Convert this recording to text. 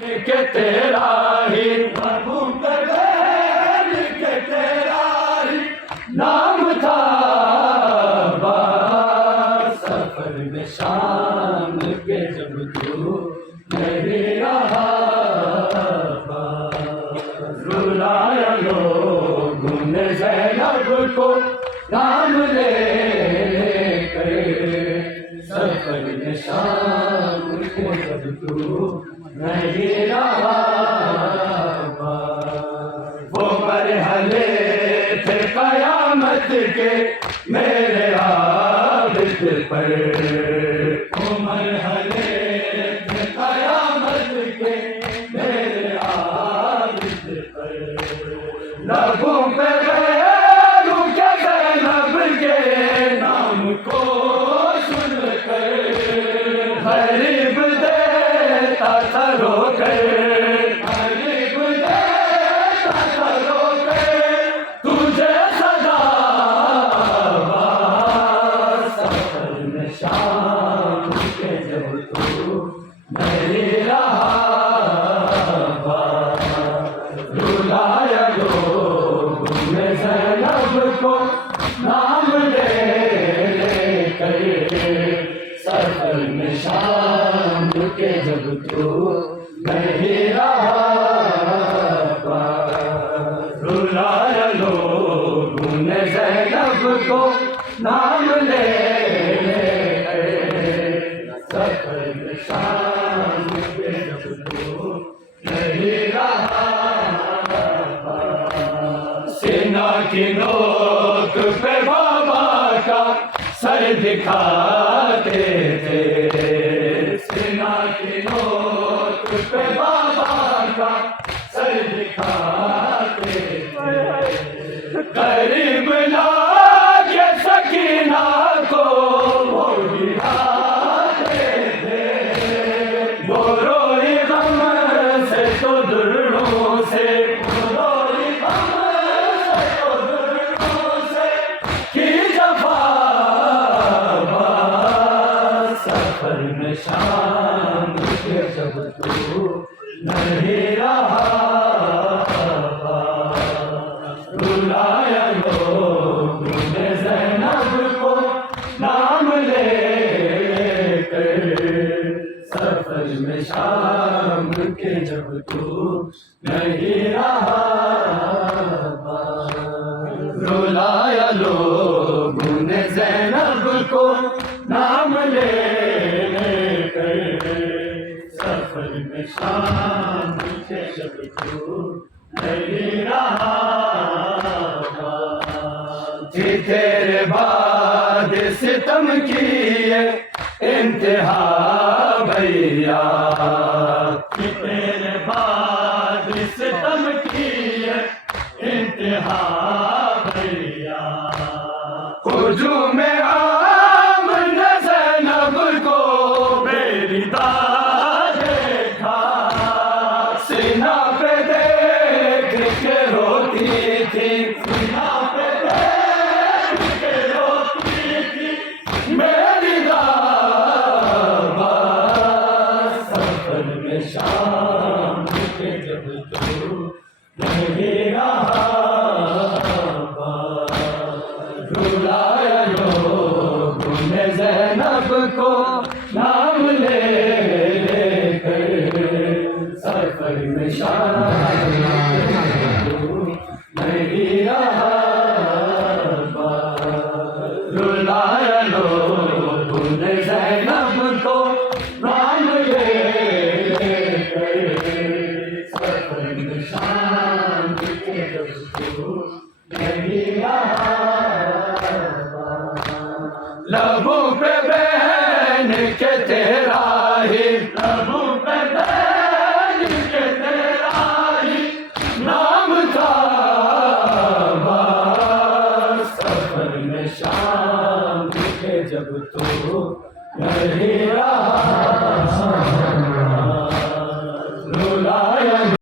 کہ تیرا ہی محبوب بین کہ تیرا ہی نام تھا سفر میں شام کے جب تو نہیں رہا رلایا لوگوں نے زینب کو نام لے کر سفر میں شام کے جب تو نہیں رہا وہ مرحلے تھے قیامت کے میرے عابد پر وہ مرحلے تھے قیامت کے میرے عابد پر لبوں پہ غیروں کے زینب کے نام کو سن کر غریب دیتا تھا رو کر غریب دیتا تھا رو کر تجھے صدا سفر میں شام کے جب تو نہیں رہا رلایا لوگوں نے زینب کو نام لے کر سفر میں شام کے جب تو نہیں رہا رلایا لوگوں نے زینب کو نام لے سفر میں شام کے جب تو نہیں رہا سینہ کی نوک پہ بابا کا سر دکھاتے تھے سینہ کی نوک پہ بابا کا سر دکھاتے تھے قریب لاکے سکینہ کو وہ گراتے تھے وہ روئی غم سے تو درڑوں سے وہ روئی غم سے تو درڑوں سے کی جفا سفر میں شام کے جب تو نہیں رہا رلایا لوگوں نے زینب کو نام لے کر سفر میں شام کے جب تو نہیں رہا رلایا لوگوں نے زینب کو نام لے کر سفر میں شام کے جب تو نہیں رہا تھی تیرے بعد ستم کی انتہا بھیا تھی تیرے بعد ستم کی انتہا بھیا ہجوم عام نے زینب کو بیریدہ دیکھا سینہ پہ دیکھ کے روتی تھی سینہ پہ دیکھ کے روتی تھی میری سفر میں شام کے جب تو نہیں رہا رلایا لوگوں نے زینب کو نام لے کر سفر میں شام نہیں رہا رلایا لوگوں نے زینب کو نام لے کر سفر میں شام کے جب تو نہیں رہا لبوں پہ بین کہ تیرا ہی لبوں پہ بین کہ تیرا ہی نام تھا سفر میں شام کے جب تو نہیں رہا